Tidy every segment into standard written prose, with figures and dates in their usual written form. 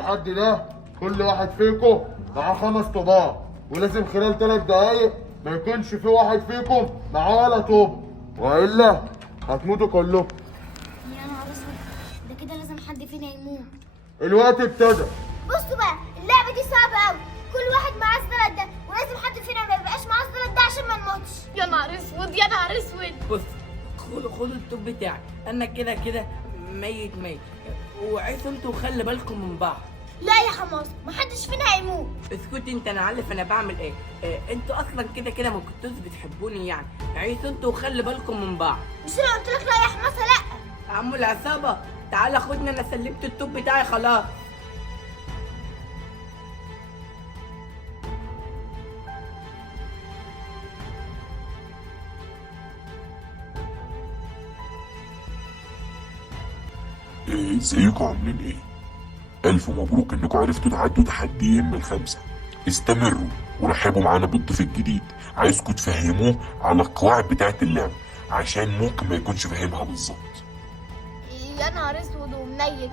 التحدي ده كل واحد فيكم معاه 5 طوبات، ولازم خلال 3 دقايق ما يكونش في واحد فيكم معاه ولا طوب، والا هتموتوا كلكم. يا نهار اسود، ده كده لازم حد فينا يموت. الوقت ابتدى. بصوا بقى، اللعبه دي صعبه قوي. كل واحد معاه الزلط ده، ولازم حد فينا ما يبقاش معاه الزلط ده عشان ما نموتش. يا نهار اسود يا نهار اسود. بص، خدوا التوب بتاعي، انا كده كده ميت. وعيشوا انتوا وخلي بالكم من بعض. لا يا حماس، محدش فينا هيموت. اسكتي انت، انا عارف انا بعمل ايه. انتوا اصلا كده كده ما كنتوش بتحبوني يعني. عيشوا انتوا وخلي بالكم من بعض. مش انا قلت لك لا يا حماسه؟ لا. عمو العصابه تعالى خدني، انا سلمت التوب بتاعي خلاص. ازيكم عاملين ايه؟ ألف مبروك إنكم عرفتوا تعدوا تحديين من ال5. استمروا ورحبوا معانا بالضيف الجديد، عايزكم تفهموه على القواعد بتاعة اللعبة عشان ممكن ما يكونش فاهمها بالظبط. يا نهار اسود ومنيل،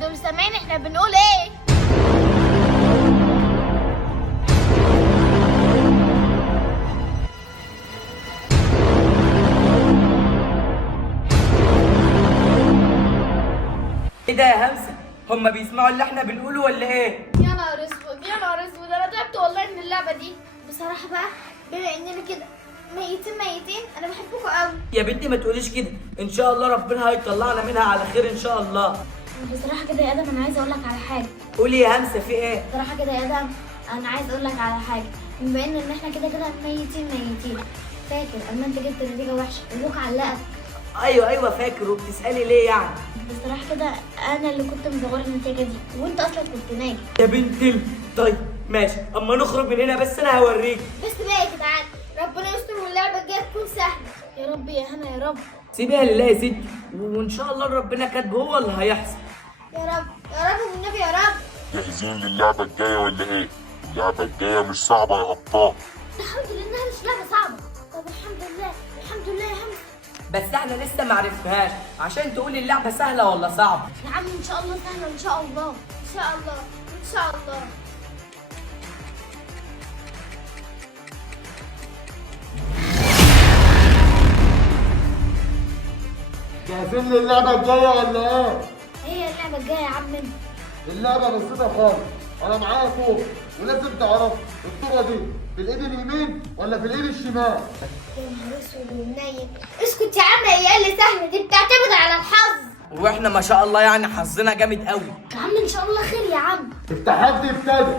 دول سامعين احنا بنقول ايه؟ ايه ده يا همسه؟ هما بيسمعوا اللي احنا بنقوله ولا ايه؟ يا نهار اسود يا نهار اسود، انا تعبت والله من اللعبه دي. بصراحه بقى، بما اننا كده ميتين، انا بحبكم قوي. يا بنتي ما تقوليش كده، ان شاء الله ربنا هيطلعنا منها على خير ان شاء الله. بصراحه كده يا ادم، انا عايزه اقول لك على حاجه. قولي يا همسه، في ايه؟ بصراحه كده يا ادم، انا عايزه اقول لك على حاجه. بما ان احنا كده ميتين، فاكر اما انت جبت نتيجه وحشه وابوك علقك؟ ايوه فاكر، وبتسالي ليه يعني؟ بصراحه كده انا اللي كنت مدوره النتيجه دي، وانت اصلا كنت ناجي. يا بنت طيب ماشي، اما نخرج من هنا بس انا هوريك. بس بقى يا جدعان، ربنا يستر واللعبه الجايه تكون سهله يا رب يا هنا يا رب. سيبيها لله يا ستي، وان شاء الله ربنا كاتبه هو اللي هيحصل. يا رب يا رب والنبي يا رب. جاهزين للعبة الجاية ولا ايه؟ اللعبة الجاية مش صعبة يا أبطال. الحمد لله انها مش لعبه صعبه. طب الحمد لله يا همسه. بس احنا لسه معرفناهاش عشان تقولي اللعبه سهله ولا صعبه. يا عم ان شاء الله سهله، ان شاء الله ان شاء الله ان شاء الله. جاهزين للعبة الجاية ولا ايه؟ هي اللعبه الجايه يا عم انت. اللعبة بسيطة خالص، أنا معايا طوب ولازم تعرفوا الطوبة دي في الإيد اليمين ولا في الإيد الشمال؟ يا نهار اسود ومنيل، اسكت يا عم، هي اللي سهله دي بتعتمد على الحظ. واحنا ما شاء الله يعني حظنا جامد قوي. يا عم ان شاء الله خير يا عم. التحدي ابتدى.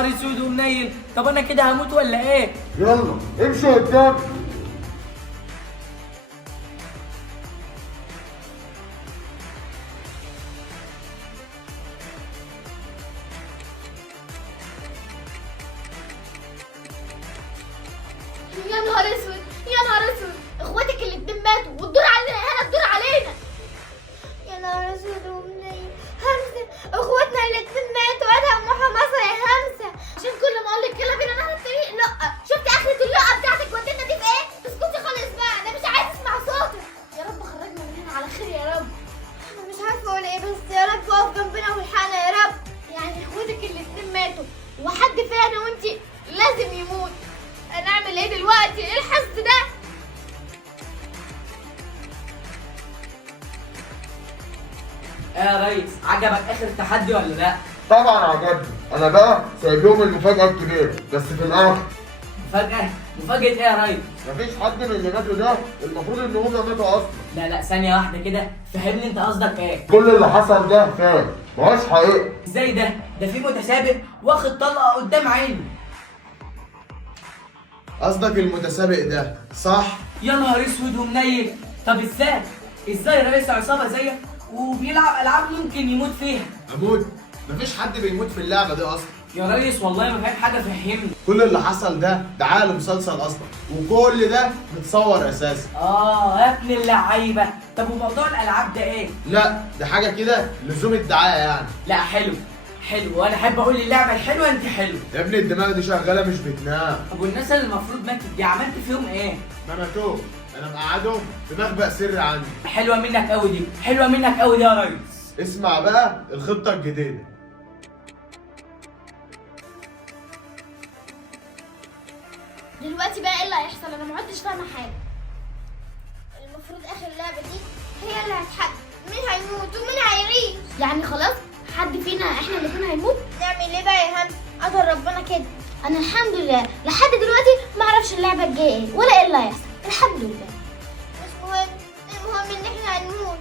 نهار اسود ومنيل، طب انا كده هموت ولا ايه؟ يلا امشوا قدام. يا نهار اسود يا نهار اسود، اخواتك الاتنين ماتوا والدور علينا يا هنا، الدور علينا. يا نهار اسود ومنيل، همسه اخواتنا الاتنين ماتوا، ادهم وحماسه يا همسه. عشان كل ما اقول لك يلا بينا نهر الطريق، لا. شفتي اخرة اللقه بتاعتك وديتنا دي في ايه؟ اسكتي خالص بقى، انا مش عايز اسمع صوتك. يا رب خرجنا من هنا على خير يا رب. انا مش عارفه اقول ايه، بس يا رب اقف جنبنا والحقنا يا رب. يعني اخواتك الاتنين ماتوا وحد فينا انا وانتي لازم يموت. هنعمل ايه دلوقتي؟ ايه الحظ ده؟ ايه يا ريس، عجبك اخر تحدي ولا لا؟ طبعا عجبني، أنا بقى سايب لهم المفاجأة الكبيرة بس في الآخر. مفاجأة؟ مفاجأة ايه يا ريس؟ مفيش حد من اللي ماتوا ده المفروض ان هم ماتوا اصلا. لا ثانية واحدة كده، فهمني انت قصدك ايه؟ كل اللي حصل ده فاهم، ماهوش حقيقي. ازاي ده؟ ده في متسابق واخد طلقة قدام عيني. قصدك المتسابق ده صح؟ يا نهار اسود ومنيل. طب ازاي رئيس عصابة زيك وبيلعب العاب ممكن يموت فيها؟ اموت؟ مفيش حد بيموت في اللعبه دي اصلا. يا ريس والله ما فاهم حاجة، فهمني. كل اللي حصل ده عالم مسلسل اصلا، وكل ده متصور اساسا. يا ابن اللعيبة. طب وموضوع الالعاب ده ايه؟ لا ده حاجه كده لزوم الدعايه يعني. لا حلو وانا احب اقول اللعبة الحلوة انت حلو. يا ابني الدماغ دي شغاله مش بتنام. طب والناس اللي المفروض ماتت دي عملت فيهم ايه؟ ما ماتوش، انا مقعدهم في مخبأ سري عندي. حلوة منك قوي دي، حلوة منك قوي دي يا ريس. اسمع بقى الخطه الجديده. دلوقتي بقى ايه اللي هيحصل؟ انا ما عدتش فاهمه حاجه. المفروض اخر لعبه دي هي اللي هتحدد مين هيموت ومين هيعيش. يعني خلاص حد فينا احنا الاثنين هيموت؟ نعمل ايه بقى يا همس؟ قدر ربنا كده. انا الحمد لله لحد دلوقتي ما اعرفش اللعبه الجايه ايه ولا ايه اللي هيحصل، الحمد لله. مش مهم، المهم ان احنا هنموت.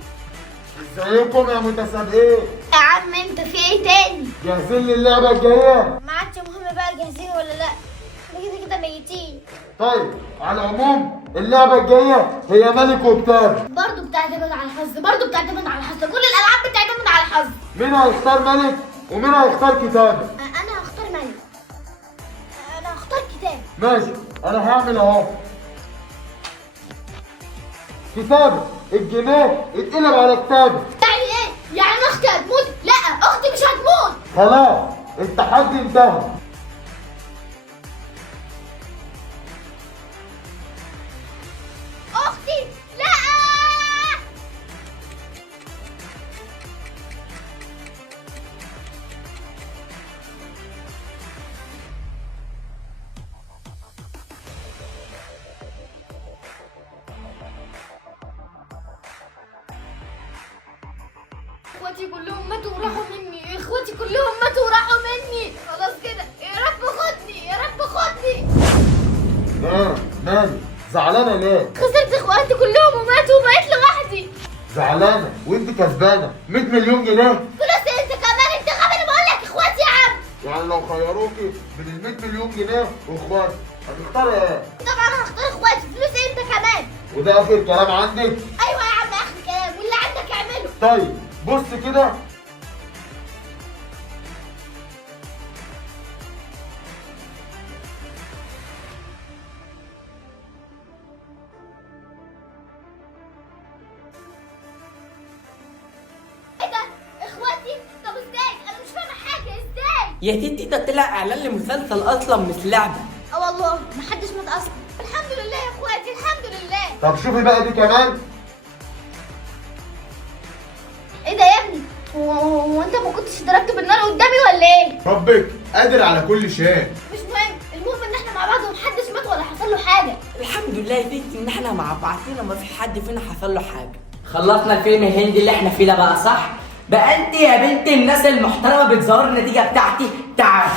ازيكم يا متسابقين؟ يا عم انت في ايه تاني؟ جاهزين للعبة الجاية؟ ما عادش مهم بقى جاهزين ولا لا، احنا كده ميتين. طيب على العموم اللعبة الجاية هي ملك وكتاب. برضه بتعتمد على الحظ، برضه بتعتمد على الحظ، كل الالعاب بتعتمد على الحظ. مين هيختار ملك ومين هيختار كتابة؟ انا هختار ملك. انا هختار كتاب. ماشي، انا هعمل اهو. كتابة، الجنيه اتقلب على كتابة. يعني ايه؟ يعني انا اختي هتموت؟ لا اختي مش هتموت. خلاص التحدي انتهى. اختي لا. اخواتي كلهم ماتوا وراحوا مني، اخواتي كلهم ماتوا وراحوا مني. خلاص كده يا رب خدني، يا رب خدني. مالي زعلانة ليه؟ خسرت اخواتي كلهم وماتوا وبقيت لوحدي. زعلانة وانت كسبانة 100 مليون جنيه. فلوس انت كمان؟ انت غبي، انا بقول لك اخواتي يا عم. يعني لو خيروكي بين ال 100 مليون جنيه واخواتي هتختاري ايه؟ طبعا هختار اخواتي، فلوس انت كمان. وده اخر كلام عندك؟ ايوه يا عم اخر كلام، واللي عندك اعمله. طيب بص كده. ايه ده؟ اخواتي؟ طب ازاي؟ انا مش فاهمه حاجه، ازاي؟ يا تيتي ده طلع اعلان لمسلسل اصلا مش لعبة. اه والله محدش مات اصلا. الحمد لله يا اخواتي، الحمد لله. طب شوفي بقى دي كمان. ايه ده يا ابني؟ هو انت ما كنتش ضربت بالنار قدامي ولا ايه؟ ربك قادر على كل شيء. مش مهم، المهم ان احنا مع بعض ومحدش مات ولا حصل له حاجه. الحمد لله يا تيتي ان احنا مع بعضنا ما في حد فينا حصل له حاجة. خلصنا الفيلم الهندي اللي احنا فيه ده بقى، صح؟ بقى انت يا بنت الناس المحترمة بتظهر النتيجة بتاعتي. تعال